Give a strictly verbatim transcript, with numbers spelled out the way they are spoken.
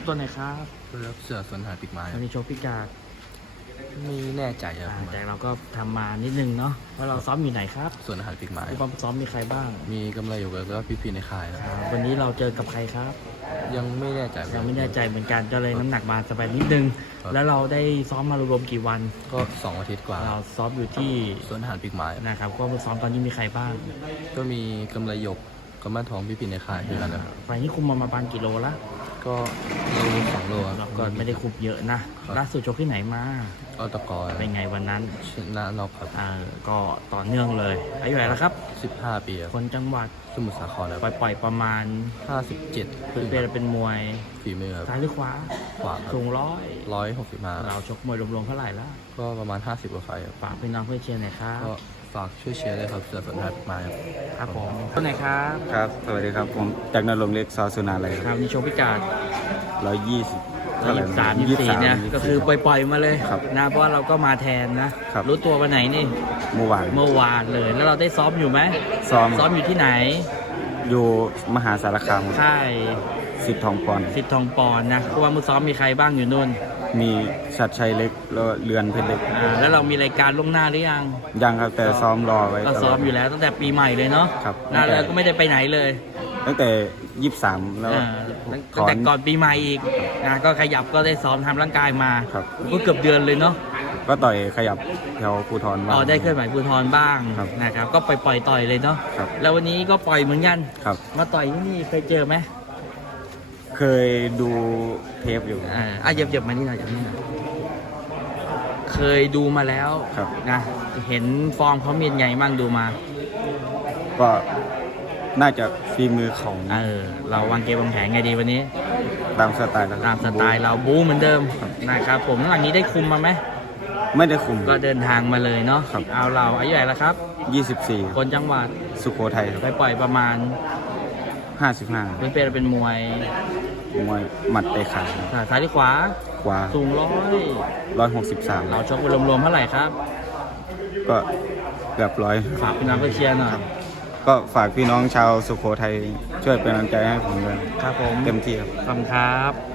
ำต้นไหนครับรับเสือสวนหาปิกไม้วันนี้โชว์พิกาดไม่แน่ใจครับอ่าแต่เราก็ทำมานิดนึงเนาะว่าเราซ้อมอยู่ไหนครับสวนอาหารปิกไม้ผู้บังซ้อมมีใครบ้างมีกำไรอยู่แล้วก็พี่ๆในค่ายครับวันนี้เราเจอกับใครครับยังไม่แน่ใจยังไม่แน่ใจเหมือนกันก็เลยน้ำหนักมาสบายนิดนึงครับแล้วเราได้ซ้อมมารวมๆกี่วันก็สองอาทิตย์กว่าเราซ้อมอยู่ที่สวนอาหารปิกไม้นะครับก็ซ้อมตอนนี้มีใครบ้างก็มีกำไรหยกกำมันทองพี่ๆในค่ายด้วยกันนะครับไฟล์นี้คุมมาประมาณกี่โลละก็โลสองโลคเรารับก็ไม่ได้คุมเยอะนะครับ ล่าสุดชกที่ไหนมาอตกรเป็นไงวันนั้นชนะนอกครับอ่าก็ต่อเนื่องเลยอายุเท่าไหร่แล้วครับสิบห้าปีครับคนจังหวัดสมุทรสาครแล้วปล่อยๆประมาณห้าสิบเจ็ดเป็นเป็นเป็นมวยฝีมือครับซ้ายหรือขวาขวาครับสูงร้อยร้อยหกสิบห้าเราชกมวยรวมๆเท่าไหร่แล้วก็ประมาณห้าสิบกว่าไฟครับฝากพี่น้องเพื่อนเชียร์หน่อยครับก็ฝากช่วยเชียร์ด้วยครับเสือสวนอาหารปิกไม้ครับครับผมต้นไหนครับครับ สวัสดีครับ ผมจากนรงค์เล็กซอสุนาเลยครับนี่โชว์พิกัดร้อยยี่สิบยี่สิบสามยี่สิบสี่เนี่ยก็คือปล่อยๆมาเลยครับนะเพราะว่าเราก็มาแทนนะครับ รู้ตัววันไหนนี่เมื่อวานเมื่อวานเลย แล้วเราได้ซ้อมอยู่ไหมซ้อมซ้อมอยู่ที่ไหนอยู่มหาสารคามค่ายสิบทองปอนด์สิบทองปอนด์นะเพราะว่ามือซ้อมมีใครบ้างอยู่นู่นมีชัดชัยเล็กแล้วเรือนเพชรเล็กอ่าแล้วเรามีรายการล่วงหน้าหรือยังยังครับแต่ซ้อมรอไว้ก็ตลซ้ออมดอยู่แล้วตั้งแต่ปีใหม่เลยเนาะครับนานแล้วก็ไม่ได้ไปไหนเลยตั้งแต่ยี่สิบสามแล้วอ่าถตั้งอแต่นก่อนปีใหม่อีกนะก็ขยับก็ได้ซ้อมทำร่างกายมาครับก็เกือบเดือนเลยเนาะก็ต่อยขยับแถวภูทรบ้างอ๋อได้เคลื่อนไหวภูทรบ้างครับนะครับก็ปล่อยปล่อยๆต่อยเลยเนาะครับแล้ววันนี้ก็ปล่อยเหมือนกันครับมาต่อยที่นี่เคยเจอไหมเคยดูเทปอยู่อ่าอ่ะเหยียบเหยียบมานี่หน่อยเหยียบนี่หน่อยเคยดูมาแล้วครับนะเห็นฟอร์มเขามีไงบ้างดูมาก็น่าจะฝีมือของเออเราวางเกมวางแผนไงดีวันนี้ตามสไตล์แล้วครับตามสไตล์เราบู๊เหมือนเดิมนะครับผมหลังนี้ได้คุมมาไหมไม่ได้คุมก็เดินทางมาเลยเนาะครับเอาเราอายุเท่าไหร่แล้วครับยี่สิบสี่คนจังหวัดสุโขทัยคไปรับปล่อยประมาณห้าสิบห้าเป็นเป็นเป็นมวยมวยหมัดเตะขาซ้ายหรือขวากว่าสูงร้อยร้อยหกสิบสามเราชกไปรวมๆเท่าไหร่ครับก็เกือบร้อยฝากพี่น้องเพื่อนเชียร์หน่อยก็ฝากพี่น้องชาวสุโขทัยช่วยเป็นกำลังใจให้ผมด้วยครับผมเต็มที่ครับขอบคุณครับ